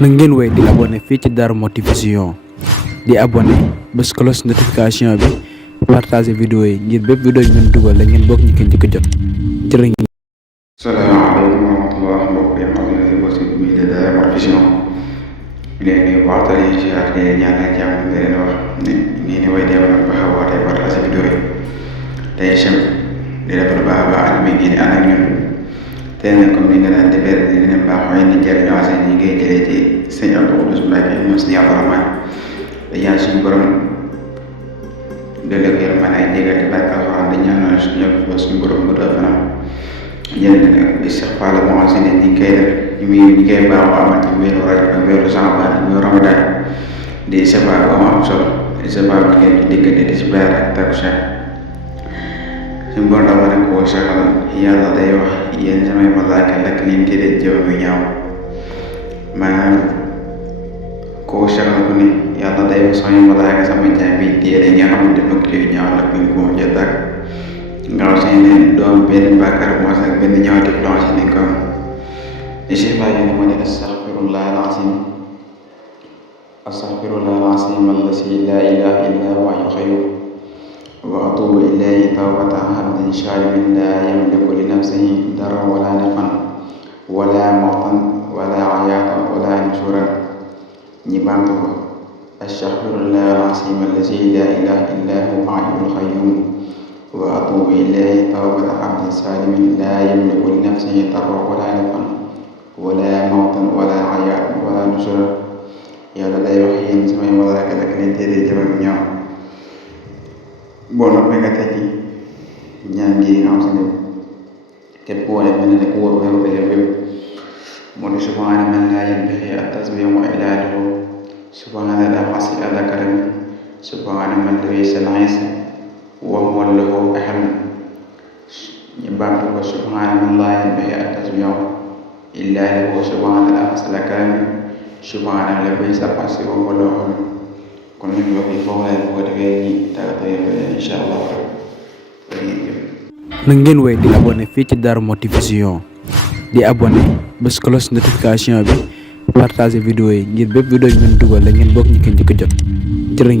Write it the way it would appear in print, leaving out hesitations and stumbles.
na ngeen wéy di abonné fii ci Darou Mouhty Vision di abonné bés cloche notification bi partager vidéo yi ngir bépp vidéo ñu dugal la ngeen bokk ñu ko njëkk a jot jërë ngeen. Salaamaaleykum wa rahmatulah mbokk yi xam ne si bés bi de Darou Mouhty Vision di leen di waxtaan ci ak di leen ñaanal jàmm di leen wax ne ngeen di wéy di abonné ba xaw a partager vidéo yi tey sem di rafetlu baax a baax ak mi ngeen di ànd ak ñun. tey nag comme ni nga daan defee di leen baaxoo indi jëriñoo seen ñi ngay jëlee ci sëñ Abdou Khoudoss Mbacké moom sëñ Abdourahmane da ñaan suñu borom delloo ko yërmande ay jégal ci barke Alxuraan di ñaanal suñu borom mu doon fanam ñeneen nag istixfaar la moo xam ne ñi koy def ñi koy baaxoo amal ci weeru Rajab ak weeru Saabaan ak weeru Ramadaan di sabar bu am solo di sabar bi ngeen ci diggante tisbaar ak takkusaan suñu borom dafa ne koo saxal yàlla day wax yéen samay malaaka lakk leen téere jëw yu ñaaw maanaam koo saxal ku ne yàlla day wax samay malaaka sama jaam bi téere nga xamante ne yu ñaaw lakk ñu ko jël ak nga xam si ne doom benn bàkkaar bu ak benn ñaawteef loo xam ne ko am li si faa yéen moo ne astaghfirullah al-azim allasi laa ilaaha illaa huwa al-hayyul qayyuum wa atuubu ilayhi tawbata abdin shaalimin laa yamliku li nafsihi darran wala naf'an wala mawtan wala hayaatan wala nushuuran ñi baamtu ko astaghfirullah al-azim allasi laa ilaaha illaa huwa al-hayyul qayyuum wa atuubu ilayhi tawbata abdin shaalimin laa yamliku li nafsihi darran wala naf'an wala mawtan wala hayaatan wala nushuuran yàlla day wax yéen samay malaaka ak leen téere jëf ak ñaaw boo noppee nga teg ci ñaan gi nga xam si ne képp ku wane mel ne ku wóor weeru Rajab bépp moo di subhaana man laa yanbaghi at-tasbiihu illaa subhaana dal arshi al-karim subhaana man lahu al-'izzu wa huwa lahu ahad ñu baamtu ko subhaana man laa yanbaghi at-tasbiihu illaa subhaana dal arshi al-karim subhaana lahu al-'izzu wa huwa lahu ahad kon nag mbokk yi foofu laay bu ko defee ñi tàggatoo yëpp incha allah na ngeen wéy di abonné fii ci Darou Mouhty Vision di abonné bés cloche notification bi partager vidéo yi ngir bépp vidéo ñu dugal la ngeen bokk ñu ko njëkk a jot jërë ngeen.